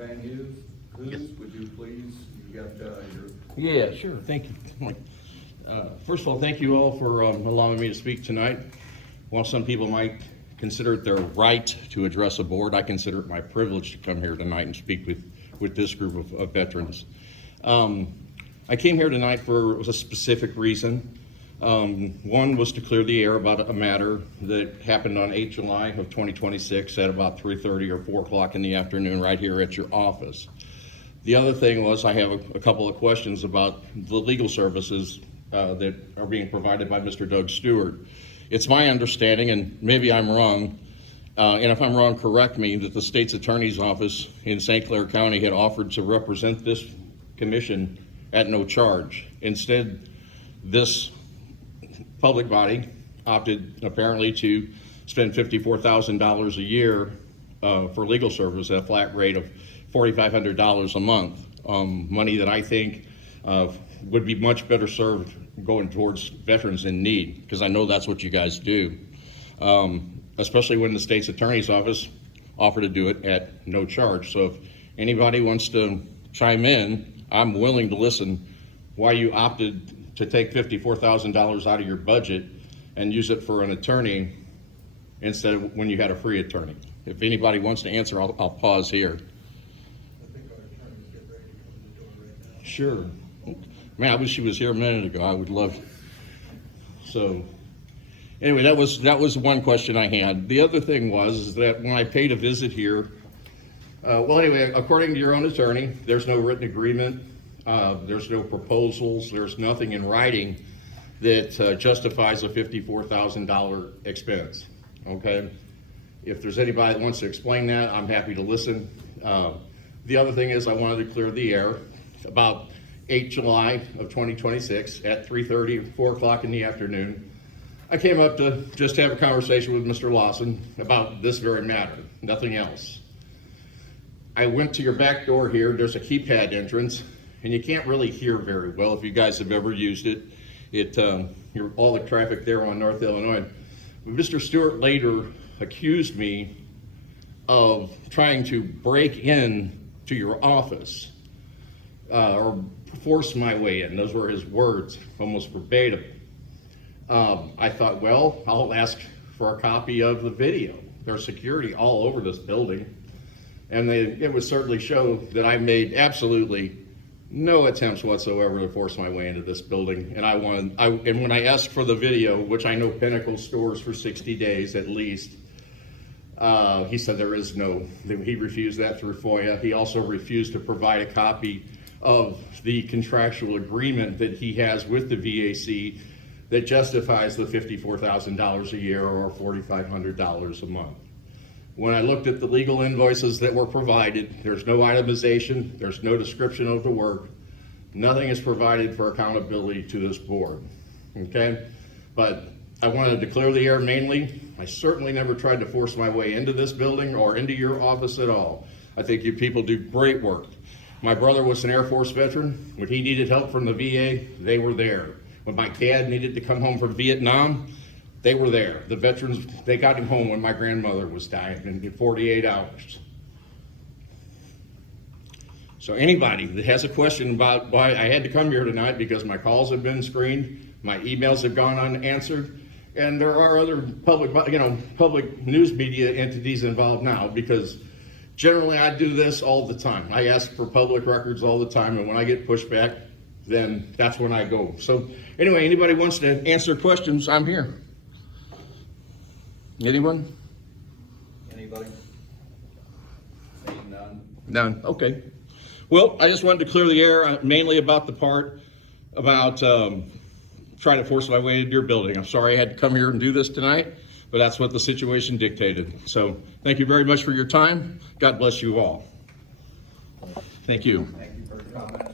Van Hughes, would you please, you got your... Yeah, sure, thank you. First of all, thank you all for allowing me to speak tonight. While some people might consider it their right to address a board, I consider it my privilege to come here tonight and speak with this group of veterans. I came here tonight for a specific reason. One was to clear the air about a matter that happened on 8 July of 2026 at about 3:30 or 4 o'clock in the afternoon right here at your office. The other thing was I have a couple of questions about the legal services that are being provided by Mr. Doug Stewart. It's my understanding, and maybe I'm wrong, and if I'm wrong, correct me, that the state's attorney's office in St. Clair County had offered to represent this commission at no charge. Instead, this public body opted apparently to spend $54,000 a year for legal service at a flat rate of $4,500 a month, money that I think would be much better served going towards veterans in need, because I know that's what you guys do, especially when the state's attorney's office offered to do it at no charge. So if anybody wants to chime in, I'm willing to listen why you opted to take $54,000 out of your budget and use it for an attorney instead of when you had a free attorney. If anybody wants to answer, I'll pause here. I think our attorneys get ready to come to the door right now. Sure. Man, I wish she was here a minute ago. I would love. So, anyway, that was one question I had. The other thing is that when I paid a visit here, well, anyway, according to your own attorney, there's no written agreement, there's no proposals, there's nothing in writing that justifies a $54,000 expense. Okay. If there's anybody that wants to explain that, I'm happy to listen. The other thing is I wanted to clear the air. About 8 July of 2026 at 3:30, 4 o'clock in the afternoon, I came up to just have a conversation with Mr. Lawson about this very matter, nothing else. I went to your back door here. There's a keypad entrance, and you can't really hear very well if you guys have ever used it. All the traffic there on North Illinois. Mr. Stewart later accused me of trying to break in to your office or force my way in. Those were his words, almost verbatim. I thought, well, I'll ask for a copy of the video. There's security all over this building, and it would certainly show that I made absolutely no attempts whatsoever to force my way into this building. And and when I asked for the video, which I know Pinnacle stores for 60 days at least, he said there is no. He refused that through FOIA. He also refused to provide a copy of the contractual agreement that he has with the VAC that justifies the $54,000 a year or $4,500 a month. When I looked at the legal invoices that were provided, there's no itemization, there's no description of the work, nothing is provided for accountability to this board, okay? But I wanted to clear the air mainly. I certainly never tried to force my way into this building or into your office at all. I think you people do great work. My brother was an Air Force veteran. When he needed help from the VA, they were there. When my dad needed to come home from Vietnam, they were there. The veterans, they got him home when my grandmother was dying in 48 hours. So anybody that has a question about why I had to come here tonight, because my calls have been screened, my emails have gone unanswered, and there are other public news media entities involved now, because generally I do this all the time. I ask for public records all the time, and when I get pushback, then that's when I go. So anyway, anybody wants to answer questions, I'm here. Anyone? Anybody? Seeing none? None, okay. Well, I just wanted to clear the air mainly about the part about trying to force my way into your building. I'm sorry I had to come here and do this tonight, but that's what the situation dictated. So thank you very much for your time. God bless you all. Thank you. Thank you for your comment.